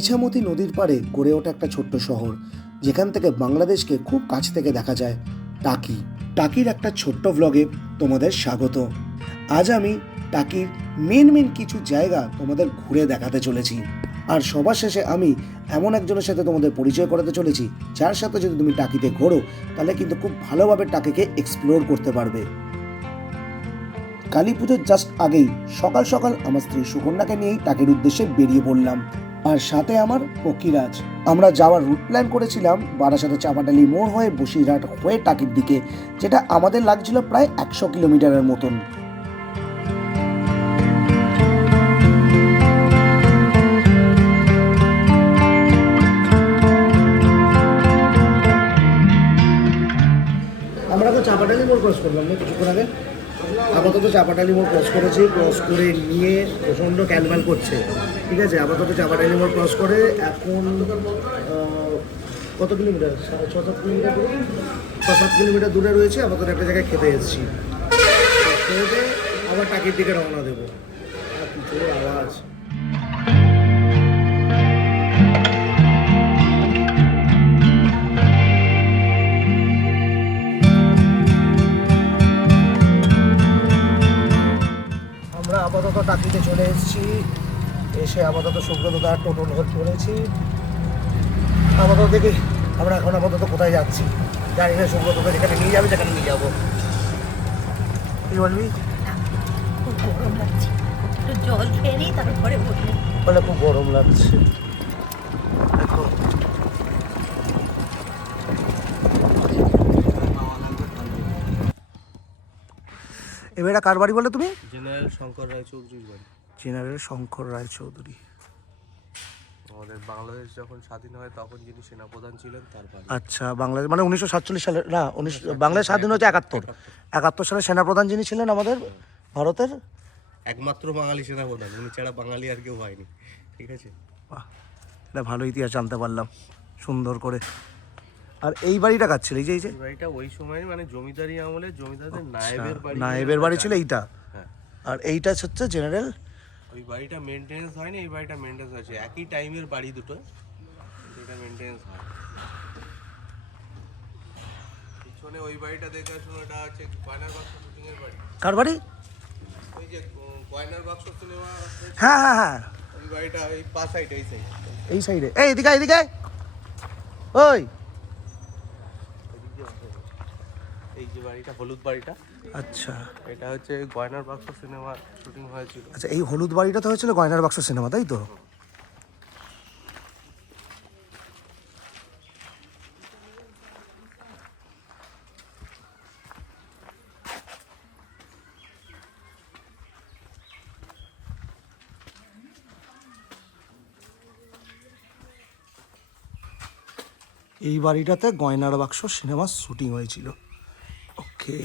ইছামতি নদীর পাড়ে গড়ে ওঠা একটা ছোট্ট শহর, যেখান থেকে বাংলাদেশকে খুব কাছ থেকে দেখা যায়। টাকি টাকির একটা ছোট্ট ব্লগে তোমাদের স্বাগত। আজ আমি টাকির মেন কিছু জায়গা তোমাদের ঘুরে দেখাতে চলেছি। আর সবার শেষে আমি এমন একজনের সাথে তোমাদের পরিচয় করাতে চলেছি, যার সাথে যদি তুমি টাকিতে ঘোরো তাহলে কিন্তু খুব ভালোভাবে টাকিকে এক্সপ্লোর করতে পারবে। কালী পুজোর জাস্ট আগেই সকাল সকাল আমার স্ত্রী সুকন্যাকে নিয়েই টাকির উদ্দেশ্যে বেরিয়ে পড়লাম, আর সাথে আমার পক্ষীরাজ। আমরা যাওয়ার রুট প্ল্যান করেছিলাম বারাসাতে চাপাডালি মোড় হয়ে বসিরহাট হয়ে টাকির দিকে, যেটা আমাদের লাগছিল প্রায় 100 কিলোমিটারের মতন। আমরা তো চাপাডালি মোড় ক্রস করলাম না কিছুক্ষণ আগে। আপাতত চাপাডালি মোড় ক্রস করেছি, ক্রস করে নিয়ে প্রচণ্ড ক্যালম্যাল করছে। ঠিক আছে, আপাতত চাপাডালি মোড় ক্রস করে এখন কত কিলোমিটার, 6-7 কিলোমিটার দূরে, 6-7 কিলোমিটার দূরে রয়েছে। আপাতত একটা জায়গায় খেতে এসেছি, খেতে আবার টাকির দিকে রওনা দেবো। আর কিছু আওয়াজ আমরা আপাতত টাকিতে চলে এসেছি। এসে আপাতত সুব্রতদার টোটো লোড করেছি। আপাতত দেখি আমরা এখন আপাতত কোথায় যাচ্ছি, জানি না। সুব্রতদা যেখানে নিয়ে যাবে সেখানে নিয়ে যাবো। কি বলবি? খুব গরম লাগছে, একটু জল খেয়ে নিই তারপরে বলবো। বলে খুব গরম লাগছে। দেখো এবার কার বাড়ি বলে তুমি? জেনারেল শঙ্কর রায়চৌধুরীর বাড়ি। জেনারেল শঙ্কর রায়চৌধুরী। আমাদের বাংলাদেশ যখন স্বাধীন হয় তখন যিনি সেনাপ্রধান ছিলেন তার বাড়ি। আচ্ছা, বাংলাদেশ মানে 1947 সালে, না বাংলাদেশ স্বাধীন হচ্ছে 71 সালে সেনাপ্রধান যিনি ছিলেন আমাদের ভারতের। একমাত্র বাঙালি সেনাপ্রধান, উনি ছাড়া বাঙালি আর কেউ হয়নি। ঠিক আছে, বাহ, এটা ভালো ইতিহাস জানতে পারলাম সুন্দর করে। আর এই বাড়িটা কার ছিল? এই যে এই বাড়িটা ওই সময় মানে জমিদারি আমলে জমিদারদের নায়েবের বাড়ি। নায়েবের বাড়ি ছিল এইটা। হ্যাঁ, আর এইটা হচ্ছে জেনারেল। ওই বাড়িটা মেনটেন্স হয়নি, এই বাড়িটা মেনটেন্স হয়েছে। একই টাইমের বাড়ি দুটো, এটা মেনটেন্স হয়। পিছনে ওই বাড়িটা দেখে আসুন, ওটা হচ্ছে গয়নার বাক্স শুটিংয়ের বাড়ি। কার বাড়ি? ওই যে গয়নার বাক্স সিনেমা, হ্যাঁ হ্যাঁ হ্যাঁ, ওই বাড়িটা এই পাশ সাইড, এই সাইড, এই সাইডে। এই এদিকে এদিকে ওই। এই যে বাড়িটা, হলুদ বাড়িটা, আচ্ছা এটা হচ্ছে গয়নার বাক্স সিনেমা শুটিং হয়েছিল। আচ্ছা, এই হলুদ বাড়িটা তো হয়েছিল গয়নার বাক্স সিনেমা, তাই তো? এই বাড়িটাতে গয়নার বাক্স সিনেমা শুটিং হয়েছিল। ওকে,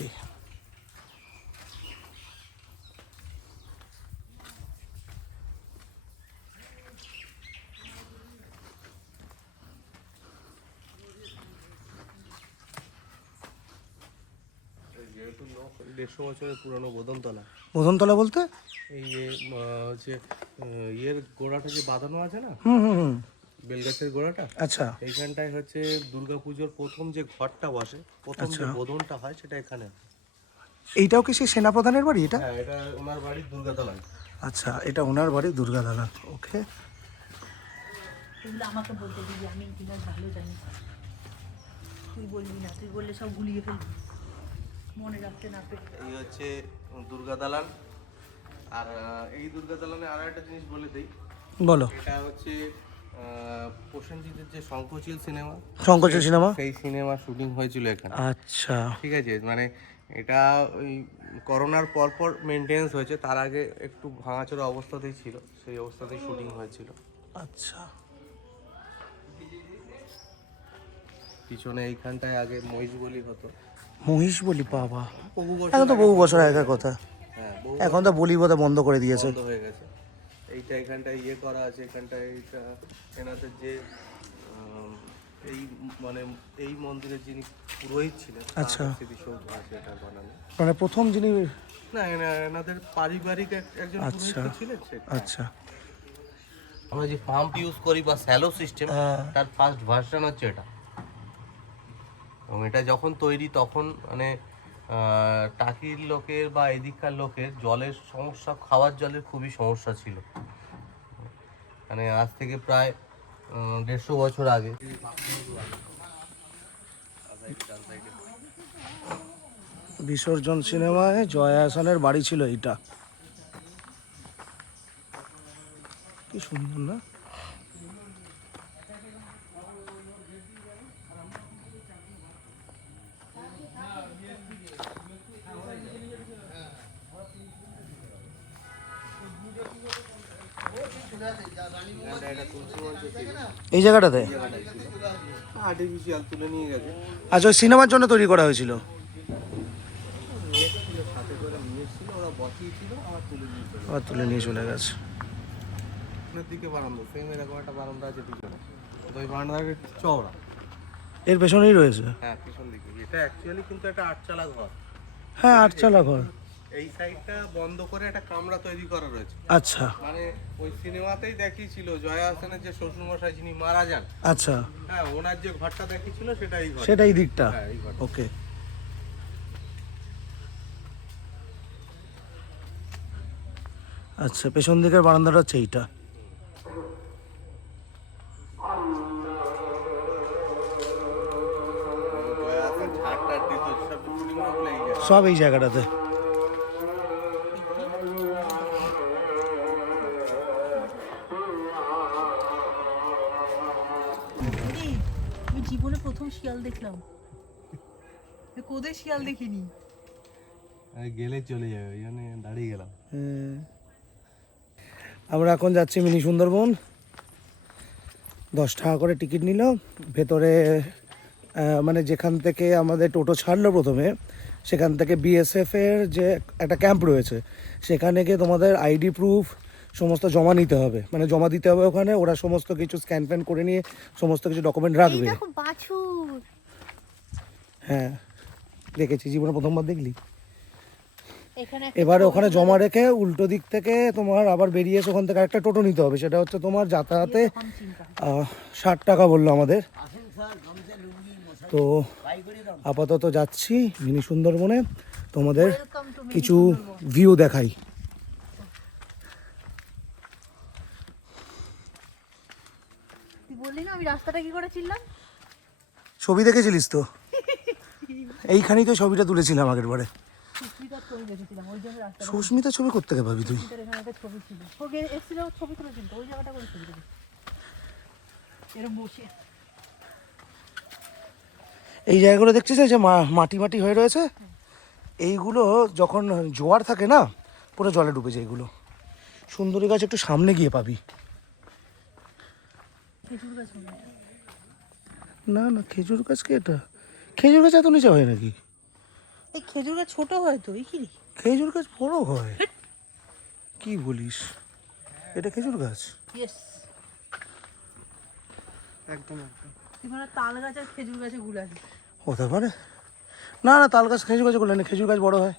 যেহেতু 150 বছরের পুরনো বোদনতলা। মদনতলা বলতে? এই যে হচ্ছে ইয়ের গোড়াটা যে বাঁধানো আছে না, হুম হুম হুম, বেলগাছের গোড়াটা, আচ্ছা এইখানটায় হচ্ছে দুর্গাপুজোর প্রথম যে ঘরটা বসে, প্রথম যে বোদনটা হয় সেটা এখানে। এইটাও কি সেই সেনাপ্রধানের বাড়ি এটা? হ্যাঁ, এটা ওনার বাড়ি দুর্গাতলায়। আচ্ছা, এটা ওনার বাড়ি দুর্গা দালান। ওকে, এগুলো আমাকে বলতে দিবি, আমি ইতিহাস ভালো জানি। তুই বলবি না, তুই বললে সব গুলিয়ে ফেলবি, মনে রাখতে না পেরে। এই হচ্ছে দুর্গা দালান। আর এই দুর্গা দালানে আরো একটা জিনিস বলে দিই, বলো। এটা হচ্ছে প্রসেনজিতের যে শঙ্খচিল সিনেমা, শঙ্করচিল সিনেমা, সেই সিনেমা শুটিং হয়েছিল এখানে। আচ্ছা ঠিক আছে, মানে এটা ওই করোনার পর মেনটেন্স হয়েছে, তার আগে একটু ভাঙাচোরা অবস্থাতেই ছিল, সেই অবস্থাতেই শুটিং হয়েছিল। আচ্ছা, পিছনে এইখানটায় আগে মহিষ বলি হতো। মহিষ বলি? বাবা, বহু বছর এখন তো বহু বছর আগের কথা। হ্যাঁ, বহু এখন তো বলি বোধহয় বন্ধ করে দিয়েছে। বন্ধ হয়ে গেছে। এইটা এখানটায় ইয়ে করা আছে, এখানটায় এইটা এনাদের যে এই মানে এই মন্দিরের যিনি পুরোহিত ছিলেন, আচ্ছা, স্মৃতিসৌধ আছে এটা বানানো। মানে প্রথম যিনি? না, এনাদের পারিবারিক একজন পুরোহিত আচ্ছা ছিলেন সেটা। আচ্ছা, আমরা যে পাম্প ইউজ করি বা স্যালো সিস্টেম, তার ফার্স্ট ভার্সন হচ্ছে এটা। এবং এটা যখন তৈরি তখন মানে টাকির লোকের বা এদিককার লোকের জলের সমস্যা, খাওয়ার জলের খুবই সমস্যা ছিল। মানে আজ থেকে প্রায় 150 বছর আগে। বিসর্জন সিনেমায় জয়া আহসানের বাড়ি ছিল এইটা। কি সুন্দর না? এই জায়গাটাতে আর্টিফিশিয়াল তুলে নিয়ে গেছে, আচ্ছা, ওই সিনেমার জন্য তৈরি করা হয়েছিল। সাথে করে নিয়ে এসেছিল, ওরা বসিয়েছিল, আবার তুলে নিয়ে চলে আবার তুলে নিয়ে চলে গেছে। সামনের দিকে বারান্দা, সেম এরকম একটা বারান্দা আছে পিছনে, তো ওই বারান্দাটা চওড়া। এর পেছনেই রয়েছে। হ্যাঁ, পিছন দিকে। এটা অ্যাকচুয়ালি কিন্তু একটা আটচালা ঘর। হ্যাঁ, আটচালা ঘর। এই সাইডটা বন্ধ করে একটা কামরা তৈরি করা রয়েছে। আচ্ছা মানে ওই সিনেমাতেই দেখিয়েছিল জয়া হাসানের যে শ্বশুরমশাই যিনি মারা যান, আচ্ছা, হ্যাঁ, ওনার যে ঘরটা দেখিয়েছিল সেটা এই ঘর। সেটা এই দিকটা। হ্যাঁ, এই ঘর। ওকে। আচ্ছা, পেছন দিকের বারান্দাটা হচ্ছে এইটা। জয়া হাসান ঝাড়টার দিত, সব চুরিগুলো বলে এই জায়গায়। সব এই জায়গাটাতে। আমি জীবনে প্রথম শিয়াল দেখলাম, কোদের শিয়াল দেখিনি। গেলে চলে যাবে, ওই জন্য দাঁড়িয়ে গেলাম। আমরা এখন যাচ্ছি মিনি সুন্দরবন। 10 টাকা করে টিকিট নিল। ভেতরে মানে যেখান থেকে আমাদের টোটো ছাড়লো প্রথমে, সেখান থেকে বিএসএফ এর যে একটা ক্যাম্প রয়েছে, সেখানে গিয়ে তোমাদের আইডি প্রুফ সমস্ত জমা নিতে হবে, মানে জমা দিতে হবে ওখানে। ওরা সমস্ত কিছু স্ক্যান ফ্যান করে নিয়ে সমস্ত কিছু ডকুমেন্ট রাখবে। দেখো বাছুর। হ্যাঁ, দেখেছি, জীবনে প্রথমবার দেখলি। এখানে এবারে ওখানে জমা রেখে উল্টো দিক থেকে তোমার আবার বেরিয়ে এসে ওখান থেকে একটা টোটো নিতে হবে। সেটা হচ্ছে তোমার যাতায়াতে 60 টাকা বললো আমাদের। তো আপাতত যাচ্ছি মিনি সুন্দরবনে, তোমাদের কিছু ভিউ দেখাই। তুই বললি না আমি রাস্তাটা কি করে চিনলাম? ছবি দেখেছিলিস তো? এইখানেই তো ছবিটা তুলেছিলাম আগের বারে। সুস্মিতার ছবি দেখেছিলাম, ওই জন্য রাস্তাটা। সুস্মিতার ছবি করতে গে ভাবি তুই? সুস্মিতার এখানে একটা ছবি ছিল, ওকে এসেছিল, ছবি তুলেছিল তো, ওই জায়গাটা করে ছবি তুলেছিল এরকম বসে। এই জায়গাগুলো দেখছিস যে মাটি মাটি হয়ে রয়েছে, এইগুলো যখন জোয়ার থাকে না, পুরো জলে ডুবে যায় এগুলো। সুন্দরী গাছ একটু সামনে গিয়ে পাবি। খেজুর গাছ মনে হয়। না না, খেজুর গাছ কি? এটা খেজুর গাছ এত নিচে হয় নাকি? এই খেজুর গাছ ছোট হয় তো, এই কি রে? খেজুর গাছ বড় হয়? কি বলিস? এটা খেজুর গাছ? ইয়েস, একদম একদম। এখানে তাল গাছ আর খেজুর গাছে গুলো আছে। হতে পারে। না না, তাল গাছ খেজুর গাছে করলে না, খেজুর গাছ বড় হয়।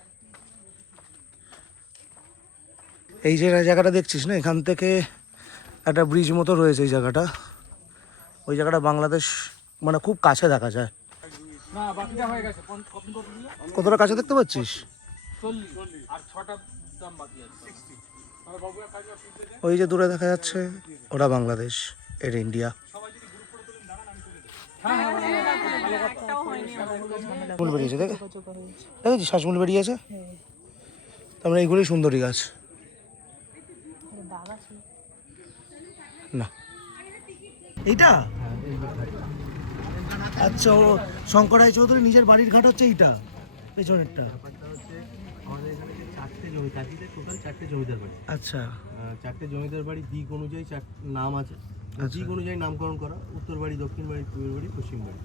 এই যে জায়গাটা দেখছিস না, এখান থেকে একটা ব্রিজ মতো রয়েছে। এই জায়গাটা, ওই জায়গাটা বাংলাদেশ মানে খুব কাছে দেখা যায়। কতটা কাছে দেখতে পাচ্ছিস? ওই যে দূরে দেখা যাচ্ছে, ওটা বাংলাদেশ, এর ইন্ডিয়া। ফুল বেরিয়েছে, দেখেছিস? শ্বাসমূল বেরিয়েছে। তারপরে এইগুলোই সুন্দরী গাছ। না, এইটা আচ্ছা, ও শঙ্কর রায় চৌধুরী নিজের বাড়ির ঘাট হচ্ছে এইটা, পেছনেরটা। ব্যাপারটা হচ্ছে আমাদের এখানে যে 4টে জমি, চারটিতে টোটাল 4টে জমিদার বাড়ি। আচ্ছা 4টে জমিদার বাড়ি দিক অনুযায়ী নাম আছে। দিক অনুযায়ী নামকরণ করা, উত্তর বাড়ি, দক্ষিণ বাড়ি, পূর্ব বাড়ি, পশ্চিম বাড়ি।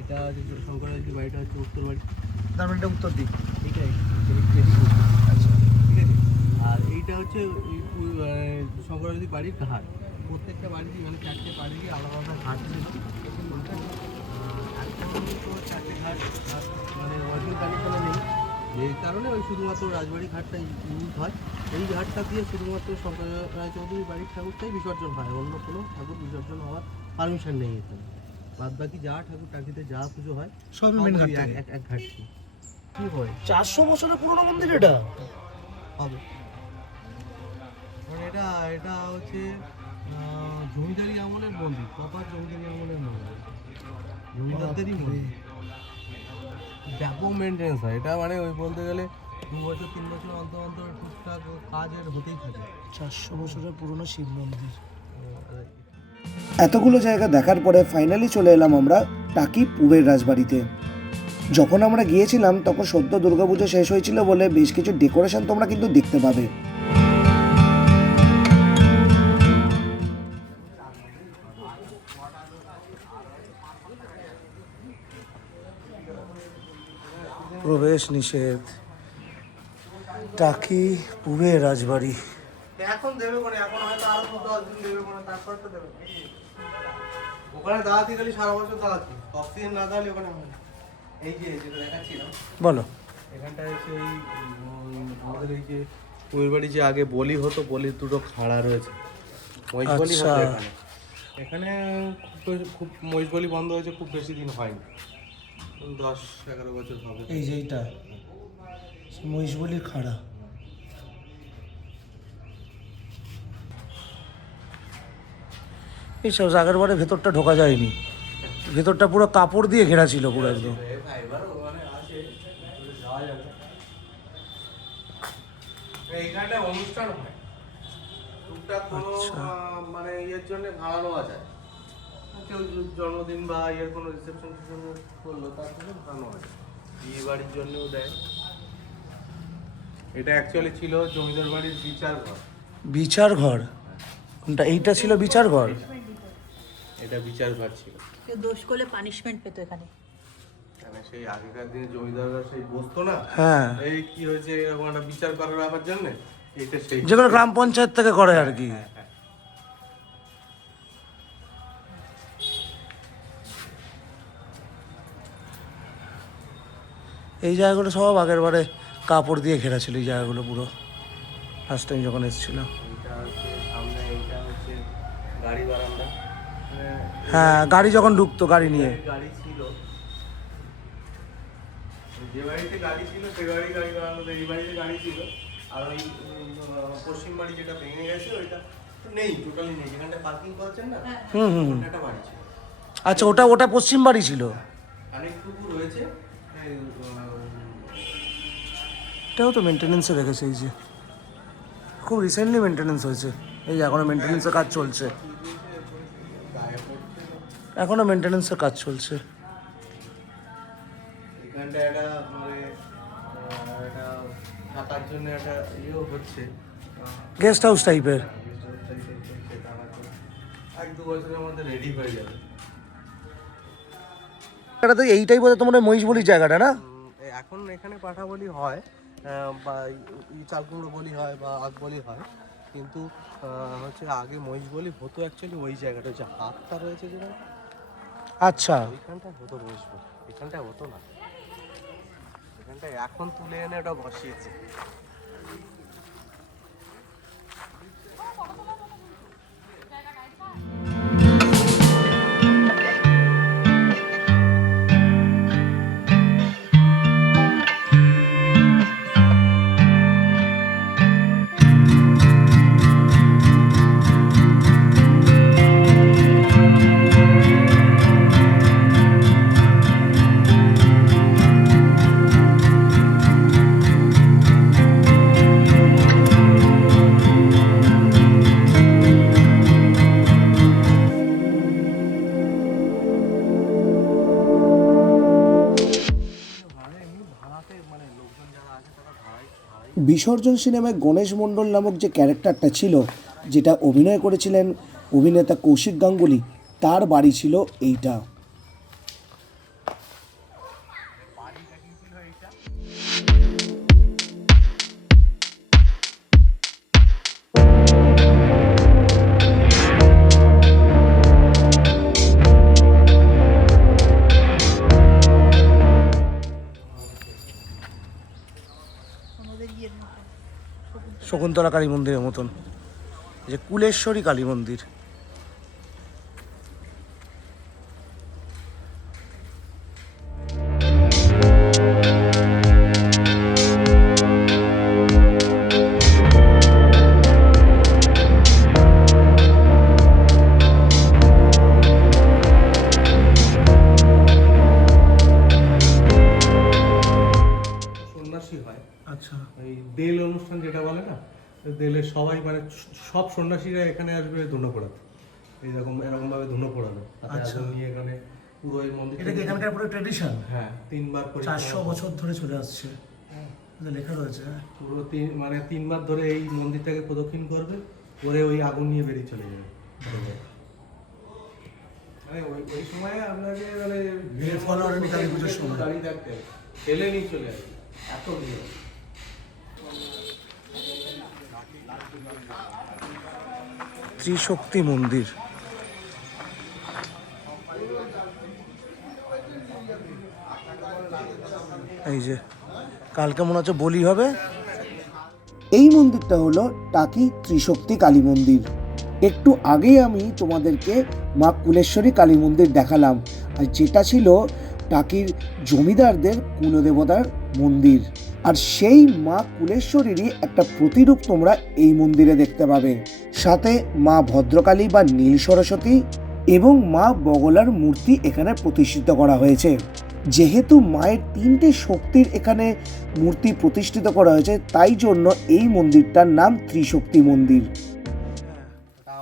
এটা শঙ্করাচার্য বাড়িটা হচ্ছে উত্তর বাড়ি। তার মানে এটা উত্তর দিক। এইটাই আচ্ছা, ঠিক আছে। আর এইটা হচ্ছে শঙ্করাচার্য বাড়ির ঘাট। প্রত্যেকটা বাড়িতে মানে 4টে বাড়িরই আলাদা আলাদা ঘাট ছিল। একটা তো 4টে ঘাট মানে ওয়ার্কিং কন্ডিশনে নেই, যে কারণে ওই শুধুমাত্র রাজবাড়ি ঘাটটা ইউজ হয়। এই ঘাটটা দিয়ে শুধুমাত্র শঙ্কর রায়চৌধুরী বাড়ির ঠাকুরটাই বিসর্জন হয়, অন্য কোনো ঠাকুর বিসর্জন হওয়ার পারমিশন নেই এখানে। বাদ বাকি যা ঠাকুর টাকিতে যা পুজো হয় সব সব মেন ওই ঘাট এক থেকে। এক ঘাট থেকে। কি হয় 400 বছরের পুরনো মন্দির এটা। হবে, মানে এটা এটা হচ্ছে জমিদারি আমলের মন্দির, প্রপার জমিদারি আমলের মন্দির, জমিদারদেরই মন্দির। ব্যাপক মেনটেন্স হয় এটা, মানে ওই বলতে গেলে 2 বছর 3 বছর অন্তর অন্তর টুকটাক কাজ এর হতেই থাকে। 400 বছরের পুরনো শিব মন্দির। এতগুলো জায়গা দেখার পরে ফাইনালি চলে এলাম আমরা টাকি পুবের রাজবাড়িতে। যখন আমরা গিয়েছিলাম তখন সদ্য দুর্গাপুজো শেষ হয়েছিল বলে বেশ কিছু ডেকোরেশন তোমরা কিন্তু দেখতে পাবে। প্রবেশ নিষেধ, টাকি পুবের রাজবাড়ি। এখন দেবে কোনে, এখন হয়তো আরো 10 দিন দেবে কোনে, তারপর তো দেবে। ওখানে দাঁড়াতে গেলে সারা বছর দাঁড়াতে, অক্সিজেন না দাঁড়ালে ওখানে হয় না। এই যে যেটা দেখাচ্ছিলাম, বলো। এখানটায় হচ্ছে এই আমাদের এই যে পুবের বাড়ি যে আগে বলি হতো, বলির দুটো খাড়া রয়েছে, মহিষ বলি হতো আচ্ছা। এখানে। এখানে খুব মহিষ বলি বন্ধ হয়েছে, খুব বেশি দিন হয়নি, 10-11 বছর হবে। এই যে এইটা মহিষবলির খাড়া। এইসব জায়গার বারে ভেতরটা ঢোকা যায়নি, ভেতরটা পুরো কাপড় দিয়ে ঘেরা ছিল পুরো একদম। এইখানটা অনুষ্ঠান হয় টুকটাক কোনো মানে ইয়ের জন্য ভাড়া নেওয়া যায়, কেউ জন্মদিন বা ইয়ের কোনো রিসেপশন করলো তার জন্য ভাড়া নেওয়া যায়, বিয়ে বাড়ির জন্যও দেয়। এটা অ্যাকচুয়ালি ছিল জমিদার বাড়ির বিচার ঘর। বিচার ঘর কোনটা? এইটা ছিল বিচার ঘর। এটা বিচার ঘর ছিল, কেউ দোষ করলে পানিশমেন্ট পেতো এখানে। মানে সেই আগেকার দিনে জমিদাররা সেই বসতো না, হ্যাঁ, এই কি হয়েছে এরকম একটা বিচার করার ব্যাপার জন্য, এইটা সেই যেগুলো গ্রাম পঞ্চায়েত থেকে করে আর কি। এই জায়গাগুলো সব আগের বারে কাপড় দিয়ে ঘেরা ছিল, এই জায়গাগুলো পুরো ফার্স্ট টাইম যখন এসেছিল। এইটা হচ্ছে সামনে, এইটা হচ্ছে গাড়ি বারান্দা, মানে হ্যাঁ, গাড়ি যখন ঢুকতো গাড়ি নিয়ে। গাড়ি ছিল, যে বাড়িতে গাড়ি ছিল সে গাড়ি বারান্দা, এই বাড়িতে গাড়ি ছিল। আর ওই পশ্চিম বাড়ি যেটা ভেঙে গেছে ওইটা তো নেই, টোটালি নেই, যেখানটা পার্কিং করছেন না হুম হুম। ওটা একটা বাড়ি ছিল। আচ্ছা, ওটা ওটা পশ্চিম বাড়ি ছিল। অনেকটুকু রয়েছে, এটাও তো মেনটেনেন্সে রেখেছে, এই যে খুব রিসেন্টলি মেনটেনেন্স হয়েছে, এই এখনো মেনটেনেন্সের কাজ চলছে, এখনো মেনটেনেন্সের কাজ চলছে। এখানটা একটা মানে একটা থাকার জন্য একটা ইয়েও হচ্ছে, গেস্ট হাউস টাইপের। সেটা হয়তো 1-2 বছরের মধ্যে রেডি হয়ে যাবে। এটা তো এইটাই বোধহয় তোমার মহিষবলির জায়গাটা না? এখন এখানে পাঠা বলি হয়, বা চাল কুমড়ো বলি হয় বা আগ বলি হয়, কিন্তু হচ্ছে আগে মহিষ বলি হতো অ্যাকচুয়ালি ওই জায়গাটা, হচ্ছে হাতটা রয়েছে যেটা, আচ্ছা, ওইখানটা হতো মহিষ বলি, এখানটা হতো না, এখানটা এখন তুলে এনে ওটা বসিয়েছে। বিসর্জন সিনেমায় গণেশ মণ্ডল নামক যে ক্যারেক্টারটা ছিল, যেটা অভিনয় করেছিলেন অভিনেতা কৌশিক গাঙ্গুলি, তার বাড়ি ছিল এইটা। আমাদের ইয়ের মতো শকুন্তলা শকুন্তলা কালী মন্দিরের মতন, এই যে কুলেশ্বরী কালী মন্দির। সন্ন্যাসী হয়, আচ্ছা, এই দেল অনুষ্ঠান যেটা বলে না, দেলে সবাই মানে সব সন্ন্যাসীরা এখানে আসবে ধুনো পড়াতে, এরকম ভাবে ধুনো পড়াবে আচ্ছা। নিয়ে এখানে পুরো এই মন্দির এটা কি এখানকার পুরো ট্রেডিশন? হ্যাঁ 3 বার পরিক্রমা 400 বছর ধরে চলে আসছে, লেখা রয়েছে। পুরো মানে 3 বার ধরে এই মন্দিরটাকে প্রদক্ষিণ করবে, করে ওই আগুন নিয়ে বেরিয়ে চলে যাবে। মানে ওই সময় আপনাকে মানে ফল হয়নি কালী পুজোর সময়। দাঁড়িয়ে থাকতে ঠেলে নিয়ে চলে আসবে, এত ভিড়। ত্রিশক্তি মন্দির, এই যে কালকে মনে হচ্ছে বলি হবে। এই মন্দিরটা হলো টাকি ত্রিশক্তি কালী মন্দির। একটু আগেই আমি তোমাদেরকে মা কুলেশ্বরী কালী মন্দির দেখালাম, আর যেটা ছিল টাকির জমিদারদের কুলদেবতার মন্দির। আর সেই মা কুলেশ্বরীরই একটা প্রতিরূপ তোমরা এই মন্দিরে দেখতে পাবে। সাথে মা ভদ্রকালী বা নীল সরস্বতী এবং মা বগলার মূর্তি এখানে প্রতিষ্ঠিত করা হয়েছে। যেহেতু মায়ের 3টে শক্তির এখানে মূর্তি প্রতিষ্ঠিত করা হয়েছে, তাই জন্য এই মন্দিরটার নাম ত্রিশক্তি মন্দির।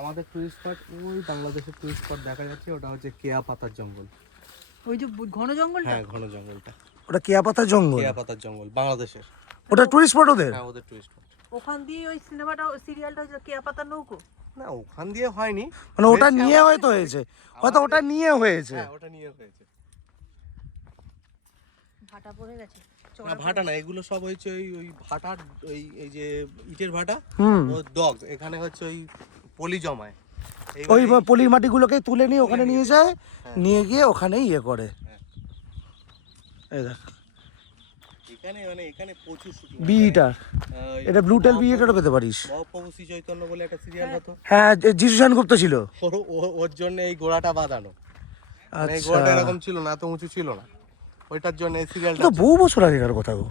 আমাদের টুরিস্ট স্পট, ওই বাংলাদেশের টুরিস্ট স্পট দেখা যাচ্ছে, ওটা হচ্ছে কেয়া পাতার জঙ্গল। ওই যে ঘন জঙ্গলটা? হ্যাঁ, ঘন জঙ্গলটা, ওটা কেয়া পাতার জঙ্গল? কেয়া পাতার জঙ্গল বাংলাদেশের। ওটা টুরিস্ট স্পট ওদের? হ্যাঁ, ওদের টুরিস্ট স্পট। ওখান দিয়ে ওই সিনেমাটা সিরিয়ালটা হচ্ছে কেয়া পাতার নৌকো? না, ওখান দিয়ে হয়নি, মানে ওটা নিয়ে হয়তো হয়েছে, হয়তো ওটা নিয়ে হয়েছে। হ্যাঁ, ওটা নিয়ে হয়েছে। ভাটা পড়ে গেছে? না, ভাটা না, এগুলো সব হচ্ছে ওই ভাটার এই যে ইটের ভাটা, ও ডগ এখানে হচ্ছে ওই পলি জমায়, ওই পলির মাটিগুলোকে তুলে নিয়ে ওখানে নিয়ে যায়, নিয়ে গিয়ে ওখানে ইয়ে করে। এই দেখ এখানে মানে এখানে প্রচুর শুটিং। বিটা, এটা ব্লুটেল বিটা পেতে পারিস। মহাপ্রভু শ্রী চৈতন্য বলে একটা সিরিয়াল হতো, হ্যাঁ, যিশু সেনগুপ্ত ছিল, ওর জন্য এই গোড়াটা বাঁধানো। মানে এই আচ্ছা, গোড়াটা এরকম ছিল না, এত উঁচু ছিল না, ওইটার জন্য এই সিরিয়ালটা। তো বহু বছর আগেকার কথা গো।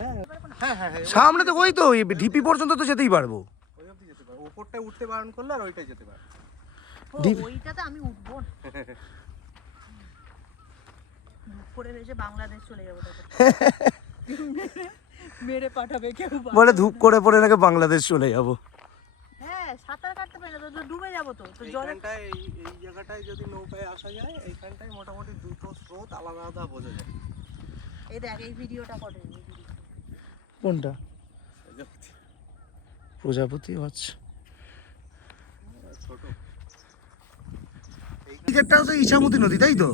হ্যাঁ হ্যাঁ, সামনে তো ওই তো ঢিপি পর্যন্ত তো যেতেই পারবো। ওই অবধি যেতে পারে, উপরটায় উঠতে বারণ করলে আর ওইটাই যেতে পারে। ওইটাতে আমি উঠবো না, করে এসে বাংলাদেশ চলে যাবো, মেরে পাঠাবে কেউ। বলে ধূপ করে পরে নাকি বাংলাদেশ চলে যাবো। হ্যাঁ, সাঁতার কাটতে পারি না তো, ডুবে যাবো তো জলে। এইখানটায় এই জায়গাটায় যদি নৌকায় আসা যায়, এইখানটায় মোটামুটি দুটো স্রোত আলাদা আলাদা বোঝা যায়। এই দেখ, এই ভিডিওটা করে, কোনটা? প্রজাপতি। আচ্ছা, ছোট এই দিকেরটা হচ্ছে ইছামতি নদী, তাই তো?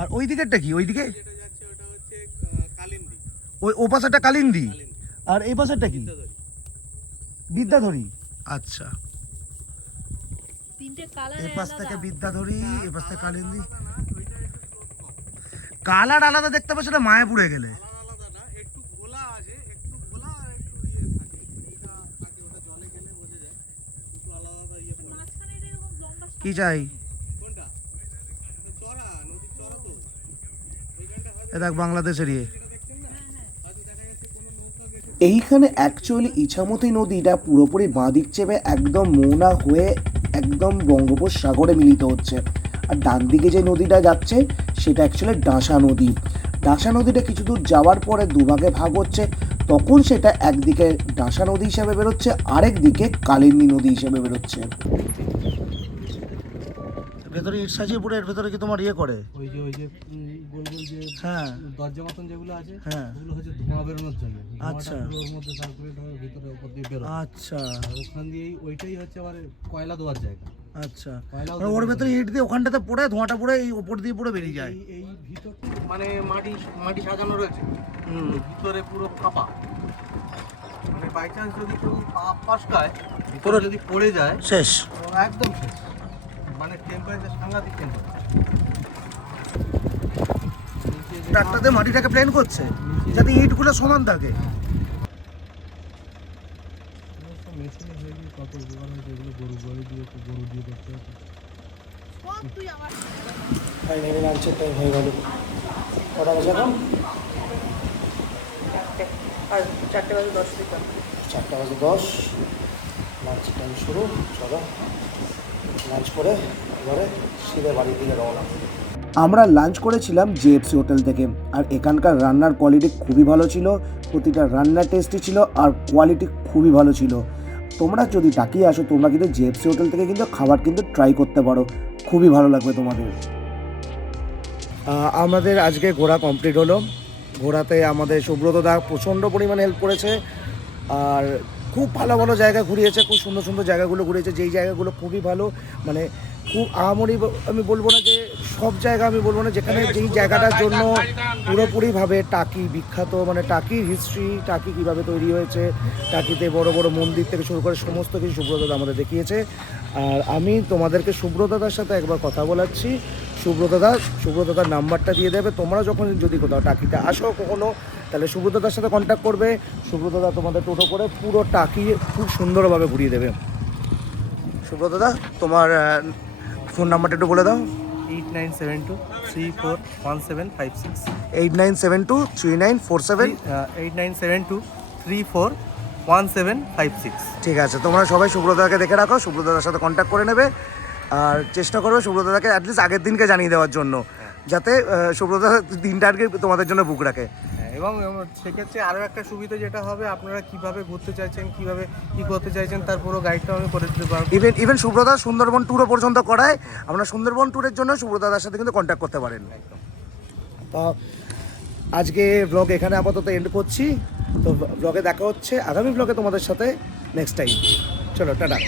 আর ওই দিকেরটা কি? ওই দিকে যেটা যাচ্ছে ওটা হচ্ছে কালিন্দী। ওই ও পাশেরটা কালিন্দী, আর এই পাশেরটা কি? বিদ্যাধরী। আচ্ছা, 3টে কালার এই পাশ থেকে বিদ্যাধরী, এই পাশ থেকে কালিন্দী। কালার আলাদা দেখতে পাবে, সেটা মায়াপুরে গেলে। আলাদা না, একটু ঘোলা আছে, একটু ঘোলা আর একটু ইয়ে থাকে, এটা থাকে, ওটা জলে গেলে বোঝা যায়, একটু আলাদা আলাদা ইয়ে পড়ে। মাঝখানে এটা এরকম লম্বা কি চাই? কোনটা? চড়া, নদীর চড়া তো এইখানটা হয়তো এ দেখ বাংলাদেশের ইয়ে। দেখছেন না, হয়তো দেখা যাচ্ছে কোনো নৌকা গেছে। এইখানে অ্যাকচুয়ালি ইছামতি নদীটা পুরোপুরি বাঁদিক চেপে একদম মোহনা হয়ে একদম বঙ্গোপসাগরে মিলিত হচ্ছে। আর ডান দিকে যে নদীটা যাচ্ছে সেটা অ্যাকচুয়ালি ডাঁসা নদী। ডাঁসা নদীটা কিছু দূর যাওয়ার পরে দুভাগে ভাগ হচ্ছে, তখন সেটা একদিকে ডাঁসা নদী হিসেবে বেরোচ্ছে, আরেক দিকে কালিন্দী নদী হিসেবে বেরোচ্ছে। ভেতরে ইট সাজিয়ে পুরো এর ভেতরে কি তোমার ইয়ে করে? ওই যে গোল গোল যে হ্যাঁ দরজা মতন যেগুলো আছে, হ্যাঁ, ওগুলো হচ্ছে ধোঁয়া বেরোনোর জন্য। আচ্ছা। ধোঁয়াটা পুরো ওর মধ্যে সার্কুলেট হয়ে ভিতরে উপর দিয়ে বেরোয়। আচ্ছা আর ওখান দিয়েই ওইটাই হচ্ছে আবার কয়লা দেওয়ার জায়গা। আচ্ছা, কয়লাও মানে ওর ভেতরে ইট দিয়ে ওখানটাতে পড়ে ধোঁয়াটা পড়ে এই ওপর দিয়ে পুরো বেরিয়ে যায়। এই ভিতর মানে মাটি সাজানো রয়েছে, ভিতরে পুরো ফাঁপা। মানে বাই চান্স যদি কেউ পা ফসকায়, পুরো যদি পড়ে যায়, শেষ। তো একদম শেষ। মানে টেম্পারেচার সাংঘাতিক টেম্পারেচার। ট্রাক্টরতে মাটিটাকে প্লেন করছে যাতে ইটগুলো সমান থাকে। ফাইনালি লাঞ্চের টাইম হয়ে গেল। কটা বাজে এখন? 4:10 থেকে 4:10। লাঞ্চের টাইম শুরু। চলো লাঞ্চ করে এবারে সিধে বাড়ির দিকে রওনা। আমরা লাঞ্চ করেছিলাম জিএফসি হোটেল থেকে, আর এখানকার রান্নার কোয়ালিটি খুবই ভালো ছিল। প্রতিটা রান্না টেস্টি ছিল আর কোয়ালিটি খুবই ভালো ছিল। তোমরা যদি টাকি আসো তোমরা কিন্তু জিএফসি হোটেল থেকে কিন্তু খাবার কিন্তু ট্রাই করতে পারো, খুবই ভালো লাগবে তোমাদের। আমাদের আজকে ঘোরা কমপ্লিট হলো। ঘোরাতে আমাদের সুব্রত দা প্রচণ্ড পরিমাণে হেল্প করেছে, আর খুব ভালো ভালো জায়গা ঘুরিয়েছে, খুব সুন্দর সুন্দর জায়গাগুলো ঘুরিয়েছে, যেই জায়গাগুলো খুবই ভালো, মানে খুব আহামরি আমি বলবো না যে সব জায়গা আমি বলবো না, যেখানে যেই জায়গাটার জন্য পুরোপুরিভাবে টাকি বিখ্যাত, মানে টাকির হিস্ট্রি, টাকি কীভাবে তৈরি হয়েছে, টাকিতে বড় বড় মন্দির থেকে শুরু করে সমস্ত কিছু সুব্রত দা আমাদের দেখিয়েছে। আর আমি তোমাদেরকে সুব্রত দার সাথে একবার কথা বলাচ্ছি। সুব্রত দার নাম্বারটা দিয়ে দেবে। তোমরা যখন যদি কোথাও টাকিতে আসো কখনো, তাহলে সুব্রত দার সাথে কন্ট্যাক্ট করবে। সুব্রত দা তোমাদের টোটো করে পুরো টাকি খুব সুন্দরভাবে ঘুরিয়ে দেবে। সুব্রত দা, তোমার ফোন নাম্বারটা একটু বলে দাও। 8972341756 89723947 8972341756। ঠিক আছে, তোমরা সবাই সুব্রতদাকে দেখে রাখো, সুব্রতদার সাথে কন্ট্যাক্ট করে নেবে। আর চেষ্টা করবে সুব্রতদাকে অ্যাটলিস্ট আগের দিনকে জানিয়ে দেওয়ার জন্য, যাতে সুব্রতদা দিনটা আগে তোমাদের জন্য বুক রাখে। এবং সেক্ষেত্রে আরও একটা সুবিধা যেটা হবে, আপনারা কিভাবে ঘুরতে চাইছেন, কিভাবে কি করতে চাইছেন, তার পুরো গাইডটা আমি করে দিতে পারবো। ইভেন সুব্রতদা সুন্দরবন ট্যুরও পর্যন্ত করায়। আপনারা সুন্দরবন ট্যুরের জন্য সুব্রতদার সাথে কিন্তু কন্ট্যাক্ট করতে পারেন। তো আজকে ব্লগ এখানে আপাতত এন্ড করছি। তো ব্লগে দেখা হচ্ছে আগামী ব্লগে তোমাদের সাথে নেক্সট টাইম। চলো টাটা।